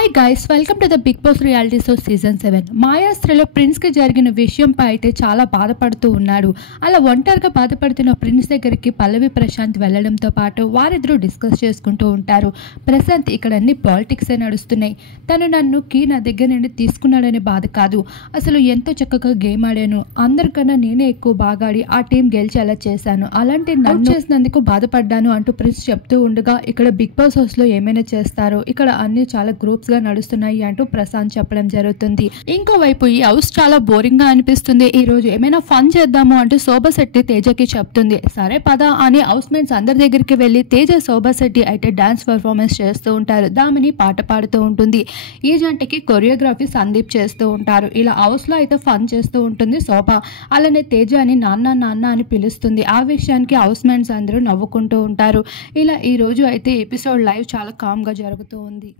Hi guys, welcome to the Bigg Boss reality show season 7. మాయాస్త్రలో ప్రిన్స్కి జరిగిన విషయంపై అయితే చాలా బాధపడుతూ ఉన్నాడు. అలా ఒంటరిగా బాధపడుతున్న ప్రిన్స్ దగ్గరికి పల్లవి ప్రశాంత్ వెళ్లడంతో పాటు వారిద్దరూ డిస్కస్ చేసుకుంటూ ఉంటారు. ప్రశాంత్, ఇక్కడ అన్ని పాలిటిక్సే నడుస్తున్నాయి. తను నన్ను నా దగ్గర నుండి తీసుకున్నాడనే బాధ కాదు, అసలు ఎంతో చక్కగా గేమ్ ఆడాను. అందరికన్నా నేనే ఎక్కువ బాగా ఆడి ఆ టీం గెలిచేలా చేశాను. అలాంటి నన్ను చేసినందుకు బాధపడ్డాను అంటూ ప్రిన్స్ చెప్తూ ఉండగా, ఇక్కడ బిగ్ బాస్ హౌస్ లో ఏమైనా చేస్తారో, ఇక్కడ అన్ని చాలా గ్రూప్స్ గా నడుస్తున్నాయి అంటూ ప్రశాంత్ చెప్పడం జరుగుతుంది. ఇంకోవైపు ఈ హౌస్ చాలా బోరింగ్ గా అనిపిస్తుంది, ఈ రోజు ఏమైనా ఫన్ చేద్దాము అంటూ శోభా శెట్టి తేజకి చెప్తుంది. సరే పద అని హౌస్ మేట్స్ అందరి దగ్గరికి వెళ్లి తేజ, శోభా శెట్టి అయితే డాన్స్ పర్ఫార్మెన్స్ చేస్తూ ఉంటారు. దామిని పాట పాడుతూ ఉంటుంది. ఈ జంటకి కొరియోగ్రఫీ సందీప్ చేస్తూ ఉంటారు. ఇలా హౌస్ లో అయితే ఫన్ చేస్తూ ఉంటుంది శోభ. అలానే తేజ అని నాన్న నాన్న అని పిలుస్తుంది. ఆ విషయానికి హౌస్ మేట్స్ అందరూ నవ్వుకుంటూ ఉంటారు. ఇలా ఈ రోజు అయితే ఎపిసోడ్ లైవ్ చాలా కామ్ గా జరుగుతూ ఉంది.